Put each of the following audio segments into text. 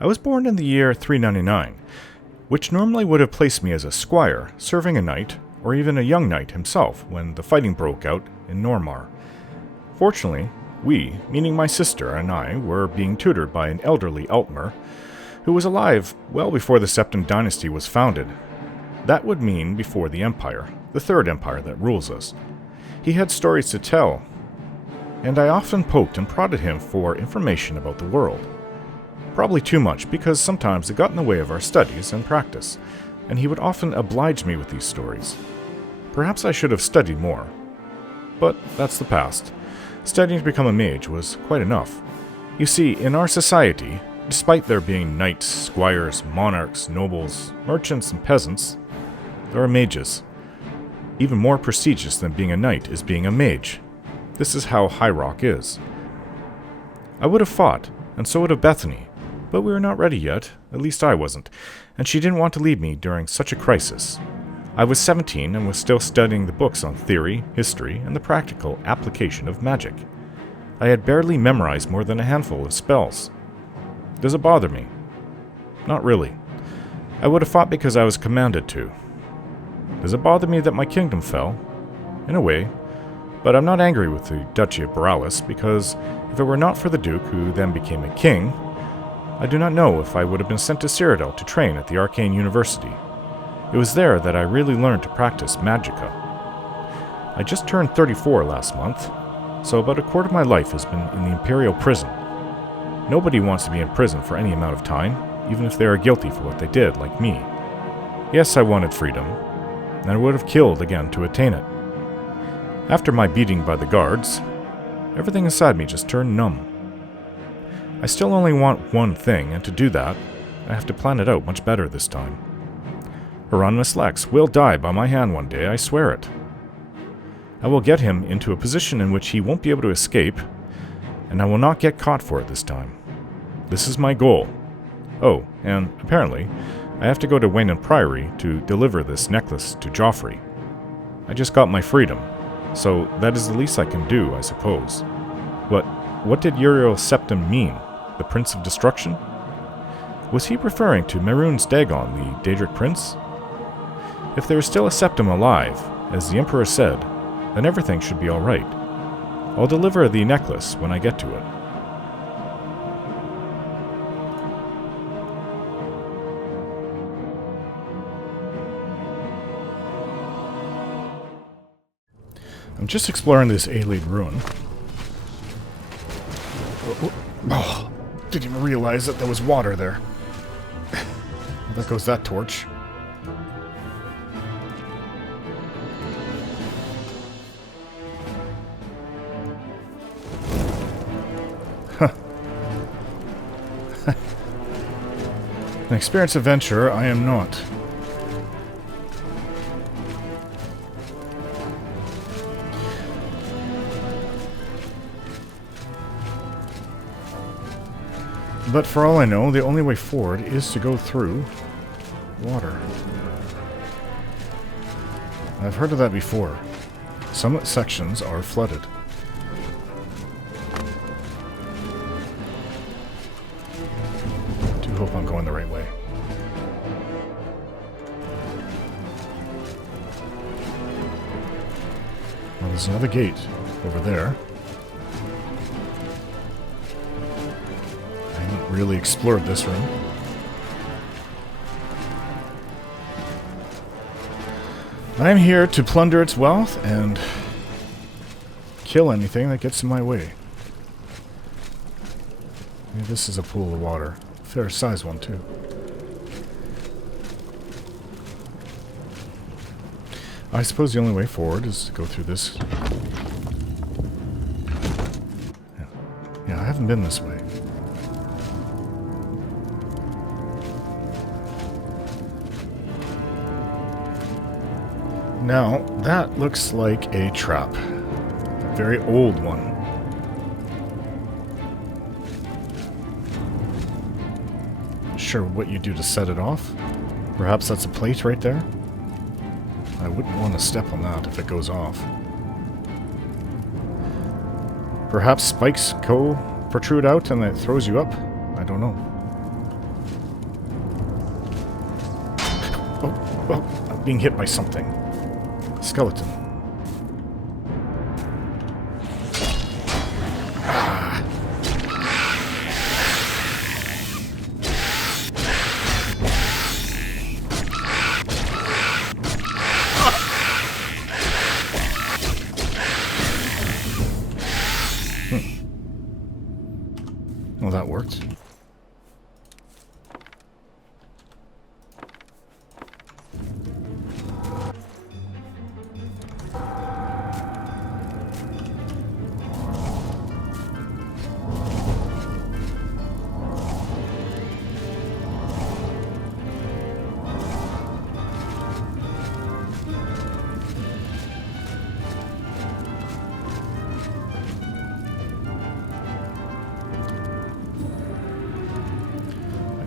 I was born in the year 399, which normally would have placed me as a squire, serving a knight, or even a young knight himself when the fighting broke out in Normar. Fortunately, we, meaning my sister and I, were being tutored by an elderly Altmer, who was alive well before the Septim dynasty was founded. That would mean before the Empire, the Third Empire that rules us. He had stories to tell, and I often poked and prodded him for information about the world. Probably too much, because sometimes it got in the way of our studies and practice, and he would often oblige me with these stories. Perhaps I should have studied more. But that's the past. Studying to become a mage was quite enough. You see, in our society, despite there being knights, squires, monarchs, nobles, merchants, and peasants, there are mages. Even more prestigious than being a knight is being a mage. This is how High Rock is. I would have fought, and so would have Bethany, but we were not ready yet, at least I wasn't, and she didn't want to leave me during such a crisis. I was 17 and was still studying the books on theory, history, and the practical application of magic. I had barely memorized more than a handful of spells. Does it bother me? Not really. I would have fought because I was commanded to. Does it bother me that my kingdom fell? In a way, but I'm not angry with the Duchy of Borealis, because if it were not for the Duke, who then became a king, I do not know if I would have been sent to Cyrodiil to train at the Arcane University. It was there that I really learned to practice magicka. I just turned 34 last month, so about a quarter of my life has been in the Imperial prison. Nobody wants to be in prison for any amount of time, even if they are guilty for what they did, like me. Yes, I wanted freedom, and I would have killed again to attain it. After my beating by the guards, everything inside me just turned numb. I still only want one thing, and to do that, I have to plan it out much better this time. Hieronymus Lex will die by my hand one day, I swear it. I will get him into a position in which he won't be able to escape, and I will not get caught for it this time. This is my goal. Oh, and apparently, I have to go to Wayland Priory to deliver this necklace to Joffrey. I just got my freedom, so that is the least I can do, I suppose. But what did Uriel Septim mean? The Prince of Destruction? Was he referring to Mehrunes Dagon, the Daedric Prince? If there is still a Septim alive, as the Emperor said, then everything should be alright. I'll deliver the necklace when I get to it. I'm just exploring this Ayleid ruin. Oh, didn't even realize that there was water there. There goes that torch. Huh. An experienced adventurer, I am not. But for all I know, the only way forward is to go through water. I've heard of that before. Some sections are flooded. I do hope I'm going the right way. Well, there's another gate over there. Really explored this room. I'm here to plunder its wealth and kill anything that gets in my way. Maybe this is a pool of water. Fair size one, too. I suppose the only way forward is to go through this. Yeah, I haven't been this way. Now, that looks like a trap. A very old one. Not sure what you do to set it off. Perhaps that's a plate right there? I wouldn't want to step on that if it goes off. Perhaps spikes protrude out and it throws you up? I don't know. Oh, I'm being hit by something. Skeleton. Well, that worked.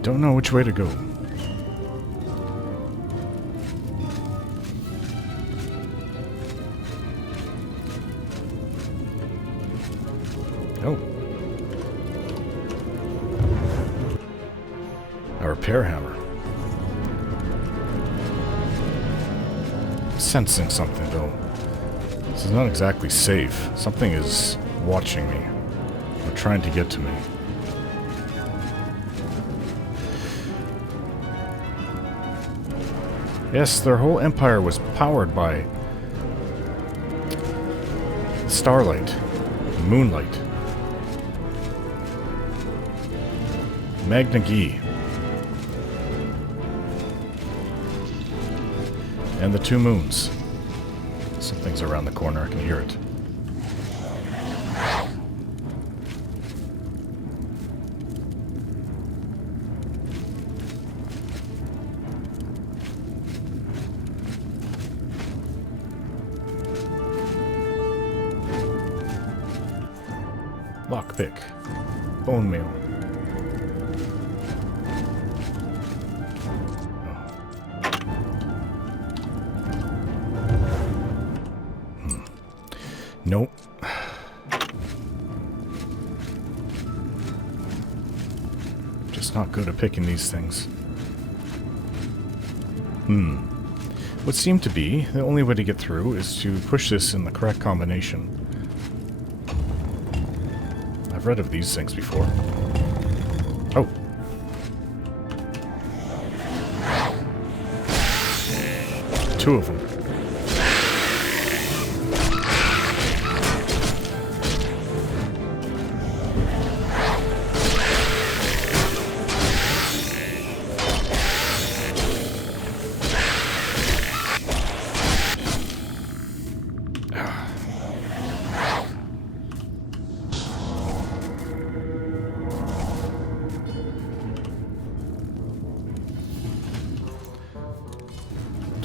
Don't know which way to go. Oh. A repair hammer. I'm sensing something, though. This is not exactly safe. Something is watching me. Or trying to get to me. Yes, their whole empire was powered by starlight, moonlight, Magna Ghee, and the two moons. Something's around the corner, I can hear it. Lockpick. Bone meal. Nope. Just not good at picking these things. What seemed to be the only way to get through is to push this in the correct combination. I've read of these things before. Oh. Two of them.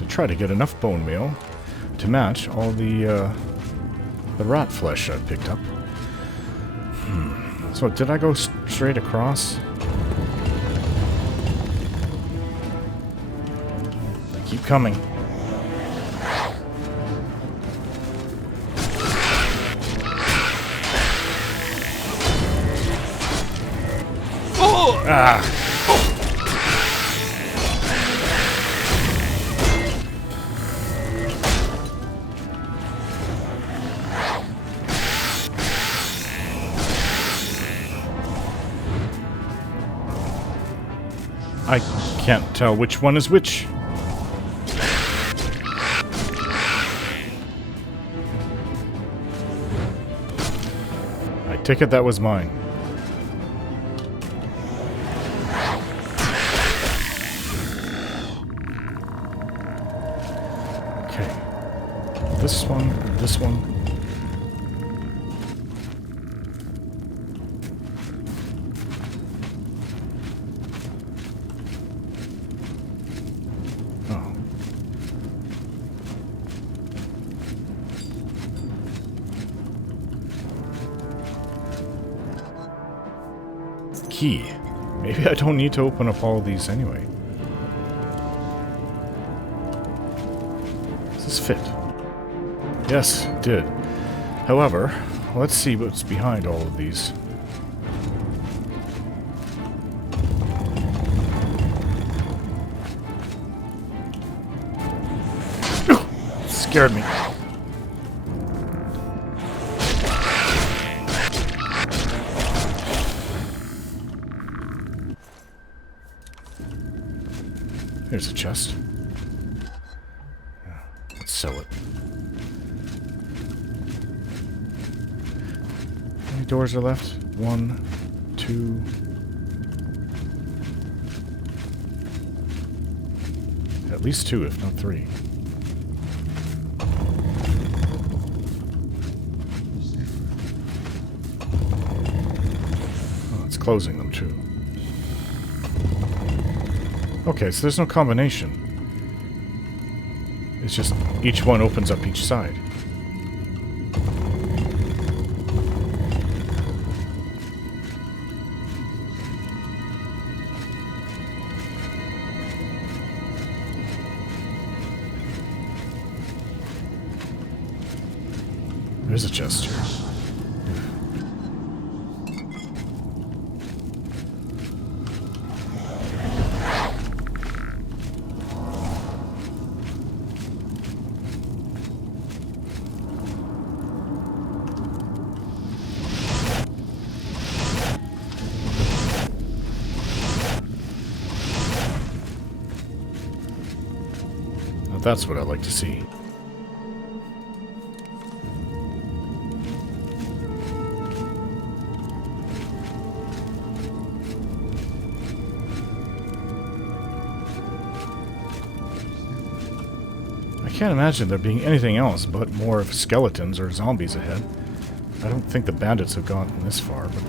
Try to get enough bone meal to match all the rat flesh I picked up. So did I go straight across? Keep coming. Oh! Ah! I can't tell which one is which. I take it that was mine. Okay. This one, this one. Key. Maybe I don't need to open up all of these anyway. Does this fit? Yes, it did. However, let's see what's behind all of these. scared me. Here's a chest. Yeah, let's sell it. How many doors are left? 1, 2. At least 2, if not 3. Oh, it's closing them too. Okay, so there's no combination. It's just each one opens up each side. There's a chest here. Now that's what I like to see. I can't imagine there being anything else but more of skeletons or zombies ahead. I don't think the bandits have gotten this far, but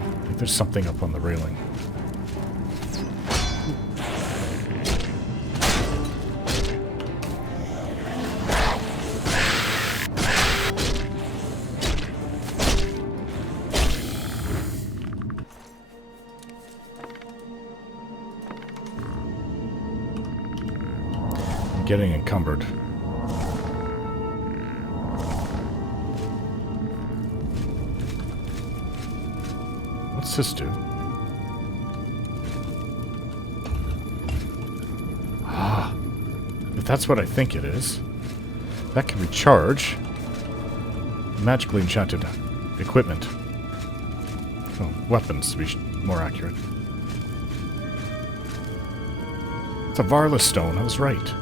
I think there's something up on the railing. Getting encumbered. What's this do? Ah, if that's what I think it is, that can recharge magically enchanted equipment. Oh, weapons, to be more accurate. It's a Varla stone, I was right.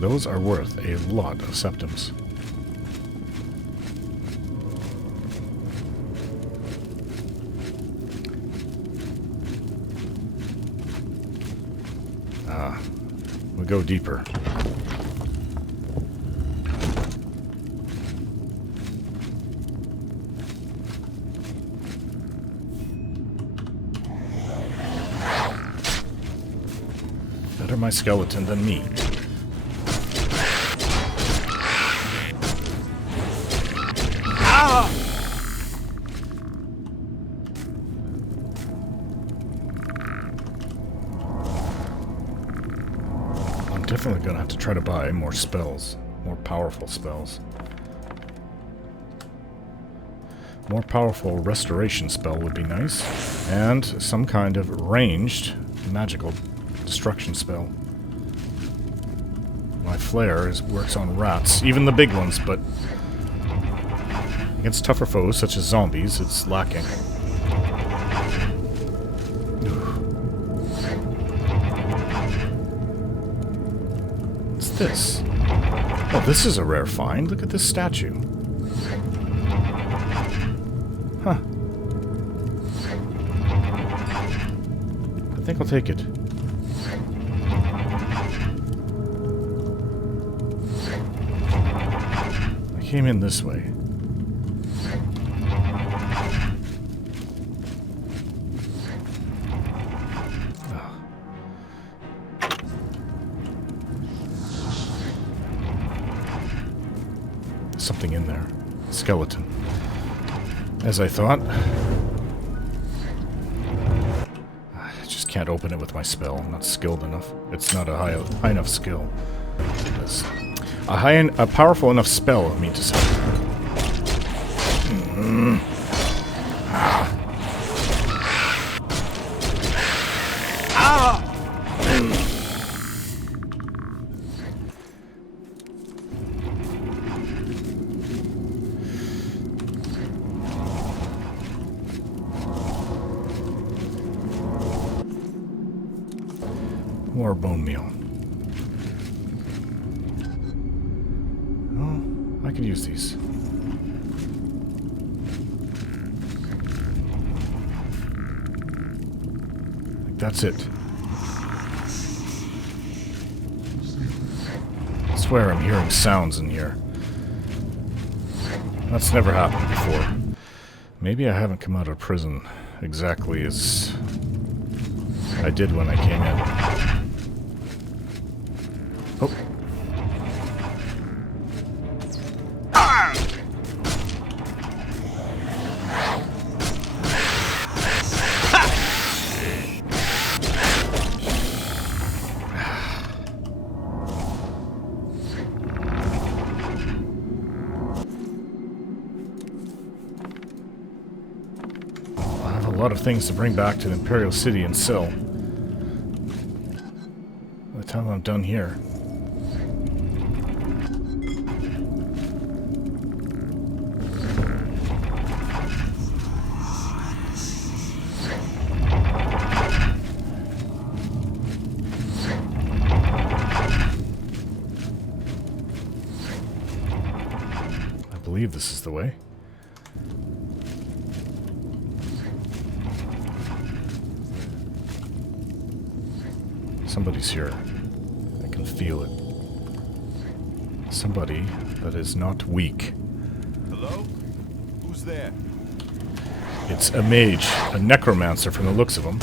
Those are worth a lot of septims. Ah, we'll go deeper. Better my skeleton than me. Definitely gonna have to try to buy more spells, more powerful spells. More powerful restoration spell would be nice, and some kind of ranged magical destruction spell. My flare works on rats, even the big ones, but against tougher foes such as zombies, it's lacking. This? Oh, this is a rare find. Look at this statue. Huh. I think I'll take it. I came in this way. Something in there. Skeleton. As I thought. I just can't open it with my spell. I'm not skilled enough. It's not a high enough skill. It's a powerful enough spell, I mean to say. More bone meal. Oh, I could use these. That's it. I swear I'm hearing sounds in here. That's never happened before. Maybe I haven't come out of prison exactly as I did when I came in. Oh. A lot of things to bring back to the Imperial City and sell. By the time I'm done here. I believe this is the way. Somebody's here. I can feel it. Somebody that is not weak. Hello? Who's there? It's a mage, a necromancer from the looks of him.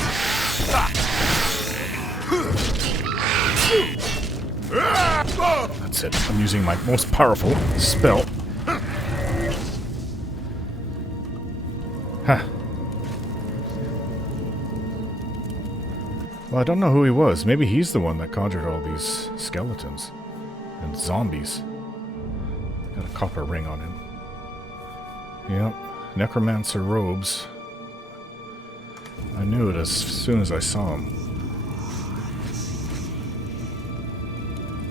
That's it. I'm using my most powerful spell. Huh. Well, I don't know who he was. Maybe he's the one that conjured all these skeletons and zombies. Got a copper ring on him. Yep, necromancer robes. I knew it as soon as I saw him.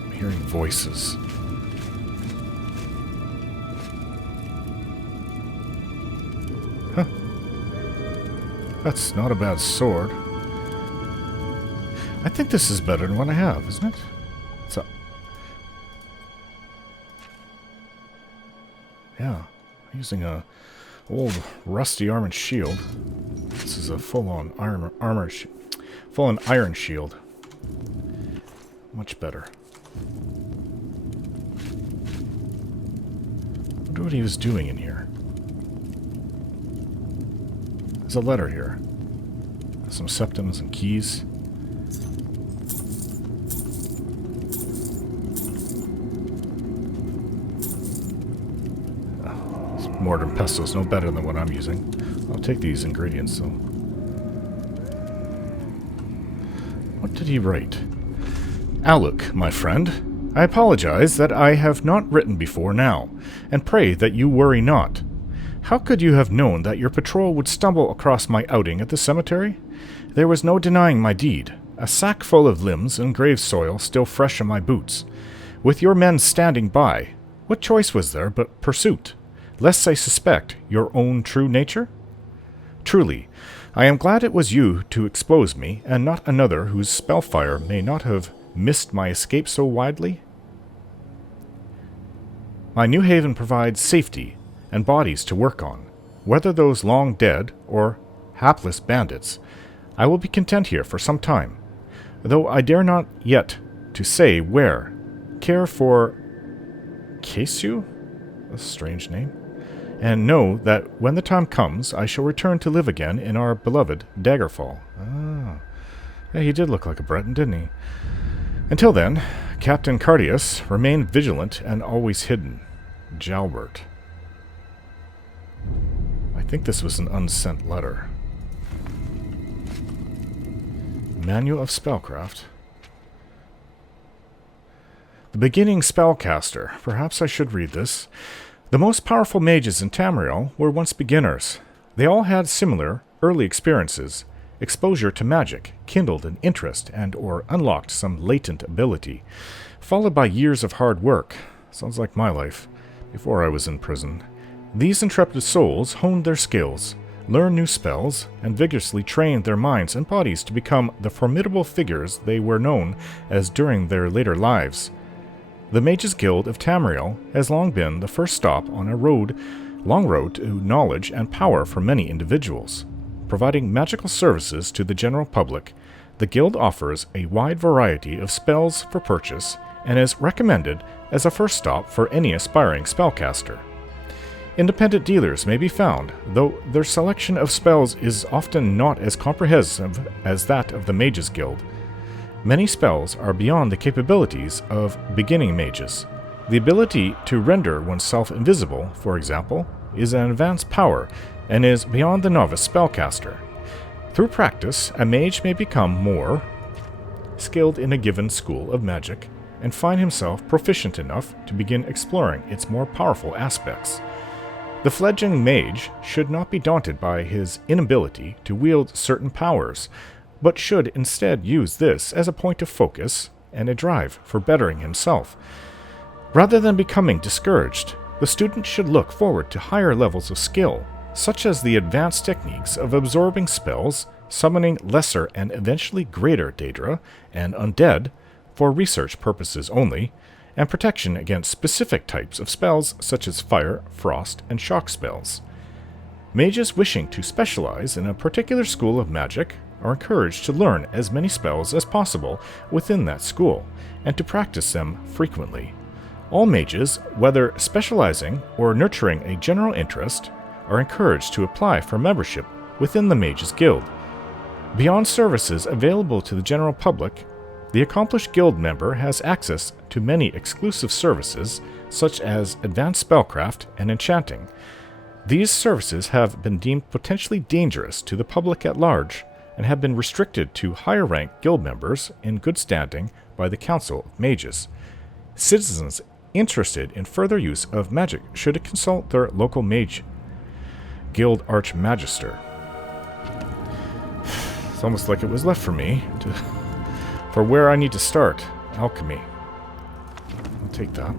I'm hearing voices. Huh. That's not a bad sword. I think this is better than what I have, isn't it? What's up? Yeah, I'm using a old rusty armored shield. This is a full-on full-on iron shield. Much better. I wonder what he was doing in here. There's a letter here. Some septums and keys. Mortar and pestle is no better than what I'm using. I'll take these ingredients, though. What did he write? Aluk, my friend, I apologize that I have not written before now, and pray that you worry not. How could you have known that your patrol would stumble across my outing at the cemetery? There was no denying my deed. A sack full of limbs and grave soil still fresh on my boots. With your men standing by, what choice was there but pursuit? Lest I suspect your own true nature? Truly, I am glad it was you to expose me, and not another whose spellfire may not have missed my escape so widely. My new haven provides safety and bodies to work on, whether those long dead or hapless bandits. I will be content here for some time, though I dare not yet to say where. Care for Kesu? A strange name. And know that when the time comes, I shall return to live again in our beloved Daggerfall. Ah. Yeah, he did look like a Breton, didn't he? Until then, Captain Cardius, remain vigilant and always hidden. Jalbert. I think this was an unsent letter. Manual of Spellcraft. The beginning spellcaster. Perhaps I should read this. The most powerful mages in Tamriel were once beginners. They all had similar, early experiences. Exposure to magic kindled an interest and or unlocked some latent ability, followed by years of hard work. Sounds like my life, before I was in prison. These intrepid souls honed their skills, learn new spells, and vigorously train their minds and bodies to become the formidable figures they were known as during their later lives. The Mages Guild of Tamriel has long been the first stop on a long road to knowledge and power for many individuals. Providing magical services to the general public, the Guild offers a wide variety of spells for purchase and is recommended as a first stop for any aspiring spellcaster. Independent dealers may be found, though their selection of spells is often not as comprehensive as that of the Mages Guild. Many spells are beyond the capabilities of beginning mages. The ability to render oneself invisible, for example, is an advanced power and is beyond the novice spellcaster. Through practice, a mage may become more skilled in a given school of magic and find himself proficient enough to begin exploring its more powerful aspects. The fledgling mage should not be daunted by his inability to wield certain powers, but should instead use this as a point of focus and a drive for bettering himself. Rather than becoming discouraged, the student should look forward to higher levels of skill, such as the advanced techniques of absorbing spells, summoning lesser and eventually greater Daedra and undead for research purposes only, and protection against specific types of spells such as fire, frost, and shock spells. Mages wishing to specialize in a particular school of magic are encouraged to learn as many spells as possible within that school, and to practice them frequently. All mages, whether specializing or nurturing a general interest, are encouraged to apply for membership within the Mages Guild. Beyond services available to the general public, the accomplished guild member has access to many exclusive services, such as advanced spellcraft and enchanting. These services have been deemed potentially dangerous to the public at large, and have been restricted to higher-ranked guild members in good standing by the Council of Mages. Citizens interested in further use of magic should consult their local mage guild archmagister. It's almost like it was left for me for where I need to start. Alchemy. I'll take that.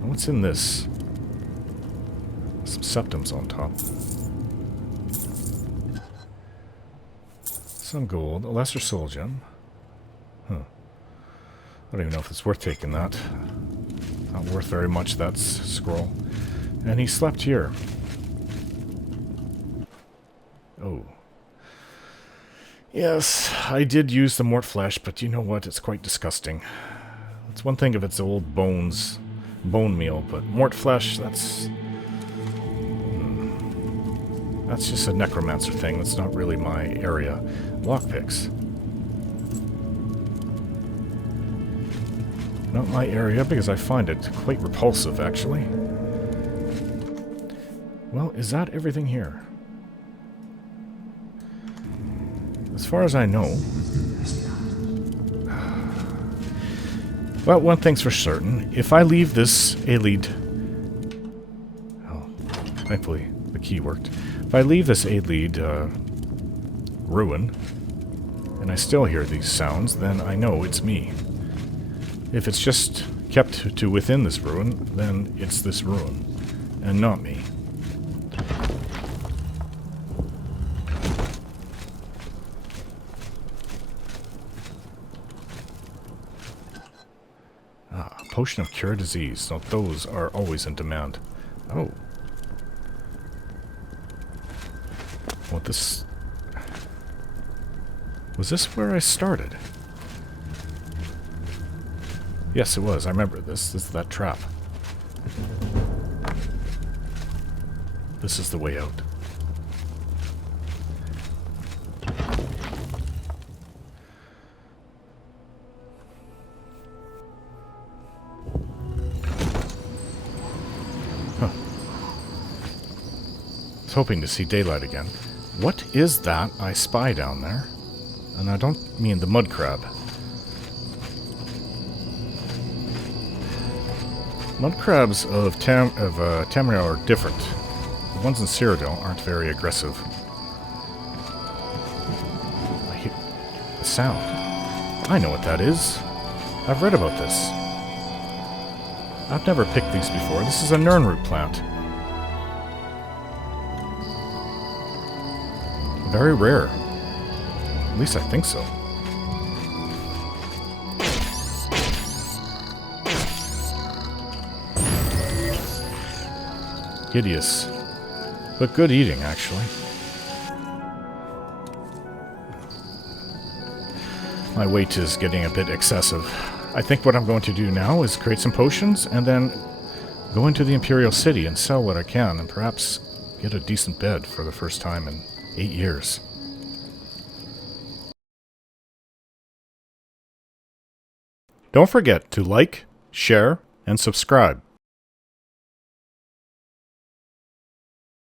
And what's in this? Some septums on top. Some gold. A lesser soul gem. Huh. I don't even know if it's worth taking that. Not worth very much, that scroll. And he slept here. Oh. Yes, I did use the mort flesh, but you know what? It's quite disgusting. It's one thing if it's old bones, bone meal, but mort flesh, that's just a necromancer thing. That's not really my area. Lockpicks. Not my area, because I find it quite repulsive, actually. Well, is that everything here? As far as I know... Well, one thing's for certain. If I leave this Ayleid... Oh, thankfully the key worked. If I leave this Ayleid ruin, and I still hear these sounds, then I know it's me. If it's just kept to within this ruin, then it's this ruin, and not me. Potion of Cure Disease. Now those are always in demand. Oh. Well, this... Was this where I started? Yes, it was. I remember this. This is that trap. This is the way out. Hoping to see daylight again. What is that I spy down there? And I don't mean the mud crab. Mud crabs of Tamriel are different. The ones in Cyrodiil aren't very aggressive. I hear the sound. I know what that is. I've read about this. I've never picked these before. This is a nirnroot plant. very rare. At least I think so. Hideous. But good eating, actually. My weight is getting a bit excessive. I think what I'm going to do now is create some potions and then go into the Imperial City and sell what I can and perhaps get a decent bed for the first time in 8 years. Don't forget to like, share, and subscribe.